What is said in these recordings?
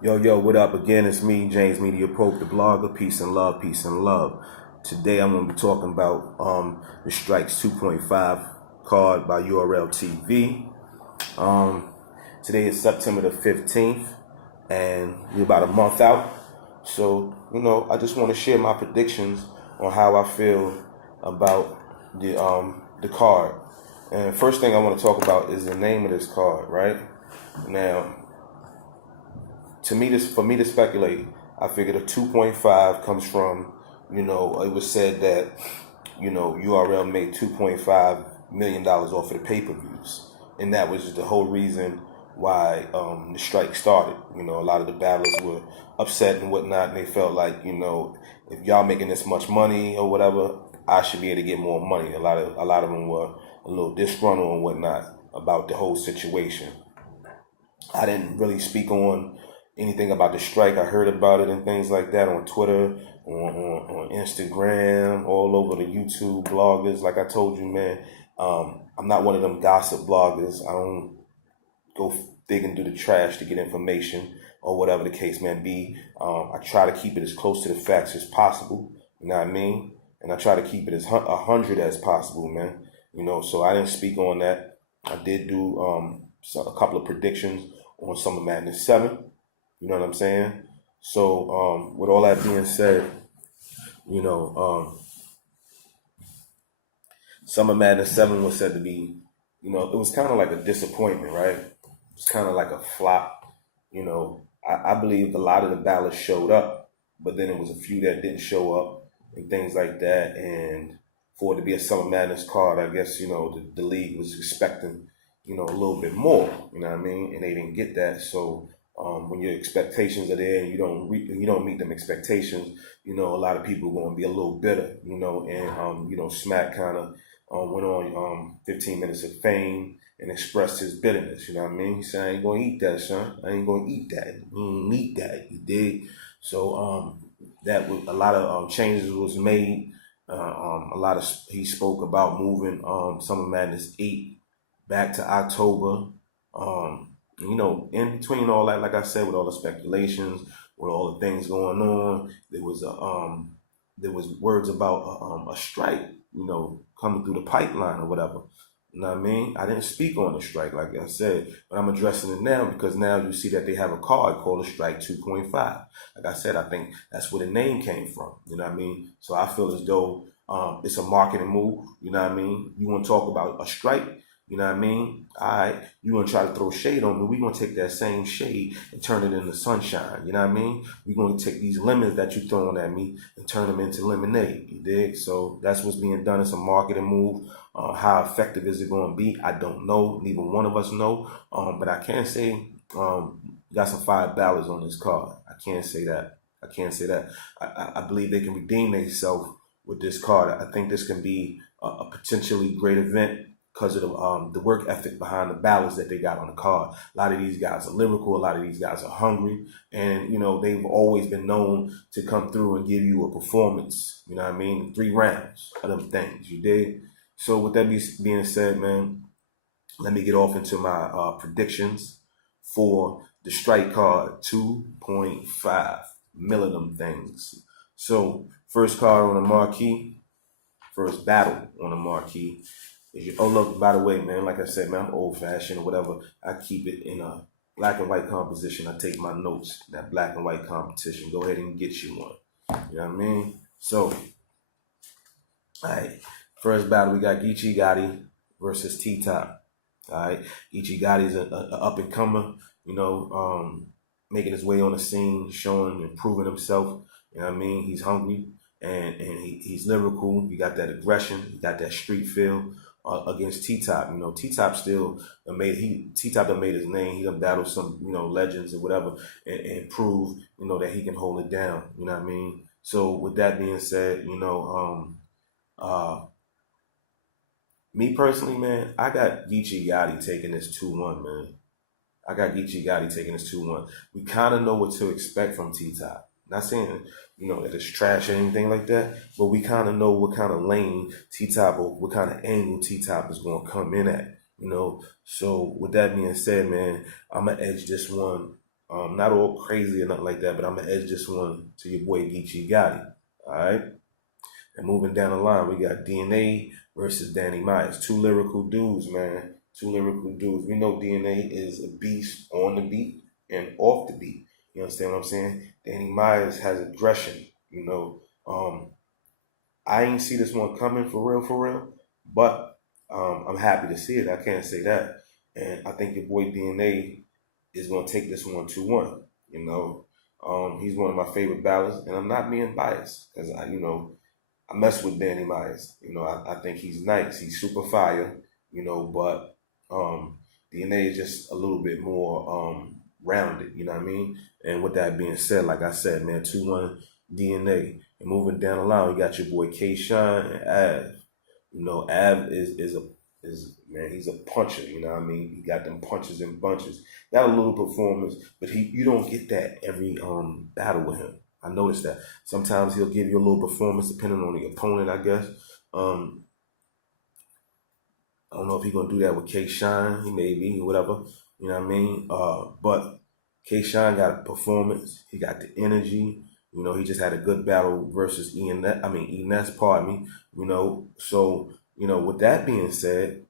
Yo, what up? Again, it's me, James Media Pope, the blogger. Peace and love, peace and love. Today I'm going to be talking about the Strikes 2.5 card by URltv. Today is September the 15th, and we're about a month out. So, I just want to share my predictions on how I feel about the card. And first thing I want to talk about is the name of this card, right? Now, for me to speculate, I figured a 2.5 comes from, it was said that, URL made $2.5 million off of the pay-per-views. And that was the whole reason why the strike started. A lot of the battlers were upset and whatnot, and they felt like, if y'all making this much money or whatever, I should be able to get more money. A lot of them were a little disgruntled and whatnot about the whole situation. I didn't really speak on anything about the strike. I heard about it and things like that on Twitter, on Instagram, all over the YouTube bloggers. Like I told you, man, I'm not one of them gossip bloggers. I don't go digging through the trash to get information or whatever the case may be. I try to keep it as close to the facts as possible. You know what I mean? And I try to keep it as 100 as possible, man. So I didn't speak on that. I did do a couple of predictions on Summer Madness 7. You know what I'm saying? So with all that being said, Summer Madness 7 was said to be, it was kind of like a disappointment, right? It's kind of like a flop. I believe a lot of the ballots showed up, but then it was a few that didn't show up and things like that. And for it to be a Summer Madness card, I guess, the league was expecting, a little bit more, you know what I mean? And they didn't get that. So when your expectations are there and you don't meet them expectations, a lot of people are going to be a little bitter, and Smack kind of went on 15 Minutes of Fame and expressed his bitterness. You know what I mean? He said, "I ain't gonna eat that, son. I ain't gonna eat that. You ain't eat that. You dig?" So that was, a lot of changes was made. He spoke about moving Summer Madness 8 back to October. In between all that, like I said, with all the speculations, with all the things going on, there was words about a strike, coming through the pipeline or whatever. You know what I mean? I didn't speak on the strike, like I said, but I'm addressing it now because now you see that they have a card called a Strike 2.5. Like I said, I think that's where the name came from. You know what I mean? So I feel as though it's a marketing move. You know what I mean? You want to talk about a strike? You know what I mean? All right, you want to try to throw shade on me. We're going to take that same shade and turn it into sunshine. You know what I mean? We're going to take these lemons that you're throwing at me and turn them into lemonade. You dig? So that's what's being done. It's a marketing move. How effective is it going to be? I don't know. Neither one of us know. But I can say got some fire ballots on this card. I can't say that. I believe they can redeem themselves with this card. I think this can be a potentially great event because of the work ethic behind the ballads that they got on the card. A lot of these guys are lyrical. A lot of these guys are hungry. And, they've always been known to come through and give you a performance, you know what I mean? 3 rounds of them things, you dig? So with that being said, man, let me get off into my predictions for the strike card 2.5 million of them things. So first card on the marquee, first battle on the marquee. Oh, look, by the way, man, like I said, man, I'm old-fashioned or whatever. I keep it in a black and white composition. I take my notes, that black and white competition. Go ahead and get you one. You know what I mean? So, all right, first battle, we got Geechee Gotti versus T-Top. All right, Geechee Gotti's an up-and-comer, making his way on the scene, showing and proving himself. You know what I mean? He's hungry and he's lyrical. You got that aggression. You got that street feel. Against T-Top, T-Top still T-Top done made his name. He done battled some, legends or whatever, and prove, that he can hold it down. You know what I mean? So with that being said, me personally, man, I got Geechee Gotti taking this 2-1, man. I got Geechee Gotti taking this 2-1. We kind of know what to expect from T-Top. Not saying, that it's trash or anything like that, but we kind of know what kind of lane T-Top or what kind of angle T-Top is going to come in at, So with that being said, man, I'm going to edge this one Not all crazy or nothing like that, but I'm gonna edge this one to your boy Geechee Gotti. All right. And moving down the line, we got DNA versus Danny Myers. Two lyrical dudes, man. Two lyrical dudes. We know DNA is a beast on the beat and off the beat. You understand what I'm saying? Danny Myers has aggression. You know, I ain't see this one coming for real. But I'm happy to see it. I can't say that. And I think your boy DNA is gonna take this one 2-1. You know, he's one of my favorite ballads, and I'm not being biased because I mess with Danny Myers. I think he's nice. He's super fire, but DNA is just a little bit more rounded, you know what I mean? And with that being said, like I said, man, 2-1 DNA. And moving down the line, we got your boy K Shine and Av. Av is man, he's a puncher, you know what I mean? He got them punches and bunches. Got a little performance, but you don't get that every battle with him. I noticed that. Sometimes he'll give you a little performance depending on the opponent, I guess. I don't know if he's gonna do that with K Shine. He may be, whatever. You know what I mean? But K Shine got a performance. He got the energy. He just had a good battle versus Enes, pardon me. So with that being said,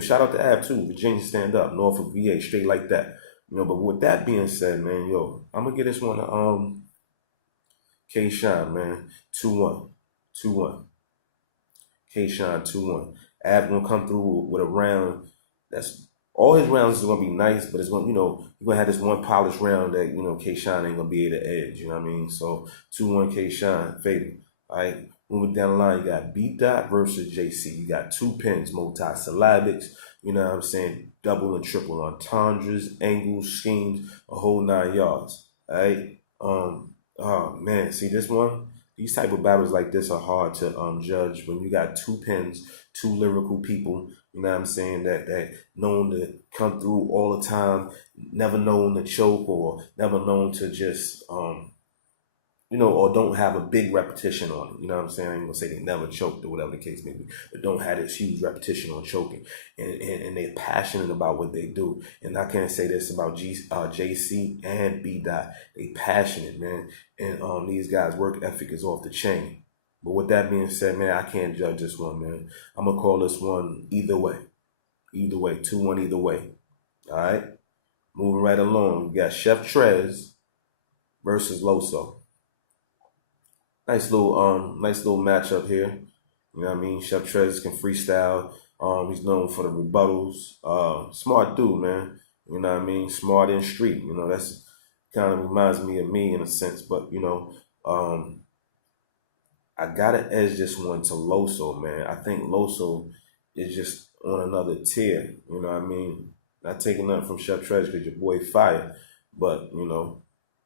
shout out to Ab too. Virginia stand up, Norfolk VA, straight like that. But with that being said, man, I'm gonna get this one to K Shine, man. 2-1. 2-1. K Shine 2-1. Ab gonna come through with a round that's all his rounds is gonna be nice, but it's gonna, you're gonna have this one polished round that, K Shine ain't gonna be able to edge, you know what I mean? So 2-1 K Shine, favorite. All right. Moving down the line, you got B Dot versus JC. You got two pins, multi-syllabics, you know what I'm saying? Double and triple entendres, angles, schemes, a whole 9 yards. All right. Oh man, see this one? These type of battles like this are hard to judge when you got two pins, two lyrical people, you know what I'm saying, that known to come through all the time, never known to choke or never known to just or don't have a big repetition on it. You know what I'm saying? I ain't gonna say they never choked or whatever the case may be, but don't have this huge repetition on choking. And they're passionate about what they do. And I can't say this about JC and B Dot. They passionate, man. And these guys' work ethic is off the chain. But with that being said, man, I can't judge this one, man. I'm gonna call this one either way. Either way. 2-1 either way. All right. Moving right along, we got Chef Trez versus Loso. Nice little matchup here. You know what I mean? Chef Trez can freestyle. He's known for the rebuttals. Smart dude, man. You know what I mean? Smart in street. That's kind of reminds me of me in a sense. But I gotta edge this one to Loso, man. I think Loso is just on another tier. You know what I mean? Not taking nothing from Chef Trez because your boy fire, but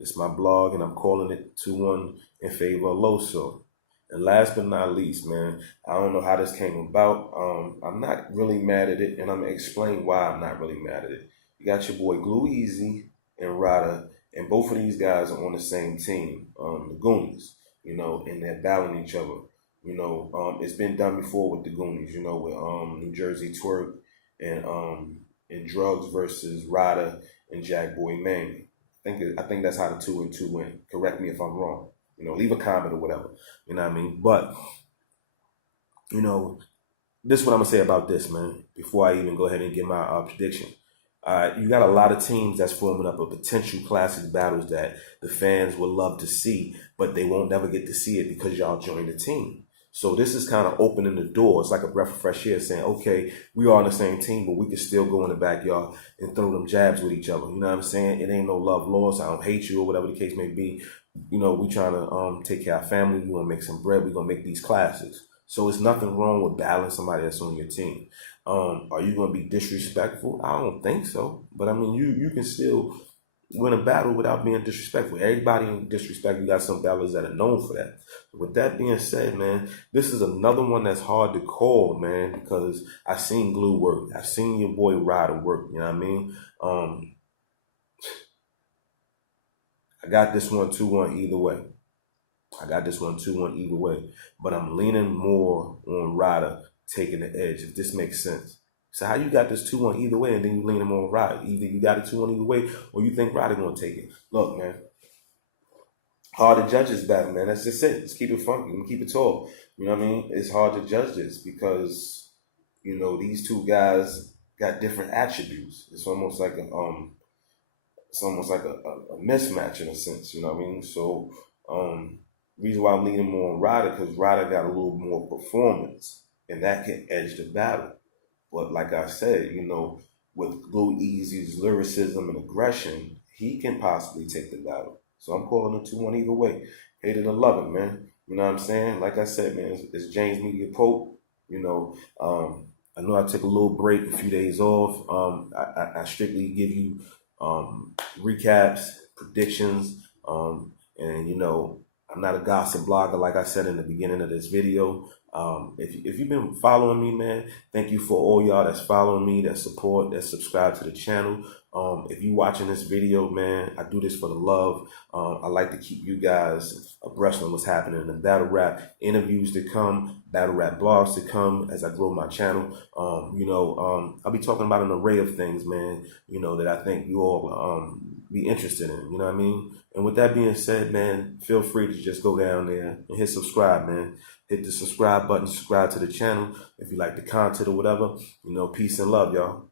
it's my blog and I'm calling it 2-1 in favor of Loso. And last but not least, man, I don't know how this came about. I'm not really mad at it, and I'm gonna explain why I'm not really mad at it. You got your boy Glue Easy and Rada, and both of these guys are on the same team, the Goonies, and they're battling each other. It's been done before with the Goonies, with New Jersey Twerk and Drugs versus Rada and Jack Boy Manny. I think that's how the 2-2 went. Correct me if I'm wrong. Leave a comment or whatever. You know what I mean? But, this is what I'm going to say about this, man, before I even go ahead and get my prediction. You got a lot of teams that's forming up a potential classic battles that the fans would love to see, but they won't never get to see it because y'all joined the team. So this is kind of opening the door. It's like a breath of fresh air saying, okay, we are on the same team, but we can still go in the backyard and throw them jabs with each other. You know what I'm saying? It ain't no love lost. I don't hate you or whatever the case may be. We trying to take care of our family. We want to make some bread. We're going to make these classics. So it's nothing wrong with battling somebody that's on your team. Are you going to be disrespectful? I don't think so. But I mean, you can still win a battle without being disrespectful. Everybody in disrespect, you got some battlers that are known for that. With that being said, man, this is another one that's hard to call, man, because I've seen Glue work. I've seen your boy Ryder work, you know what I mean? I got this one 2-1 either way. But I'm leaning more on Ryder taking the edge, if this makes sense. So how you got this 2-1 either way, and then you lean him on Ryder? Either you got it 2-1 either way, or you think Ryder gonna take it. Look, man, hard to judge this battle, man. That's just it. Let's keep it funky and keep it tall. You know what I mean? It's hard to judge this because these two guys got different attributes. It's almost like a mismatch in a sense. You know what I mean? So reason why I'm leaning more on Ryder because Ryder got a little more performance, and that can edge the battle. But like I said, with Lil Easy's lyricism and aggression, he can possibly take the battle. So I'm calling it 2-1 either way. Hate it or love it, man. You know what I'm saying? Like I said, man, it's James Media Pope. I know I took a little break, a few days off. I strictly give you recaps, predictions, and I'm not a gossip blogger, like I said in the beginning of this video. If you've been following me, man, thank you for all y'all that's following me, that support, that subscribe to the channel. If you watching this video, man, I do this for the love. I like to keep you guys abreast on what's happening in the battle rap, interviews to come, battle rap blogs to come as I grow my channel. I'll be talking about an array of things, man, that I think you all be interested in, you know what I mean? And with that being said, man, feel free to just go down there and hit subscribe, man. Hit the subscribe button, subscribe to the channel if you like the content or whatever. Peace and love, y'all.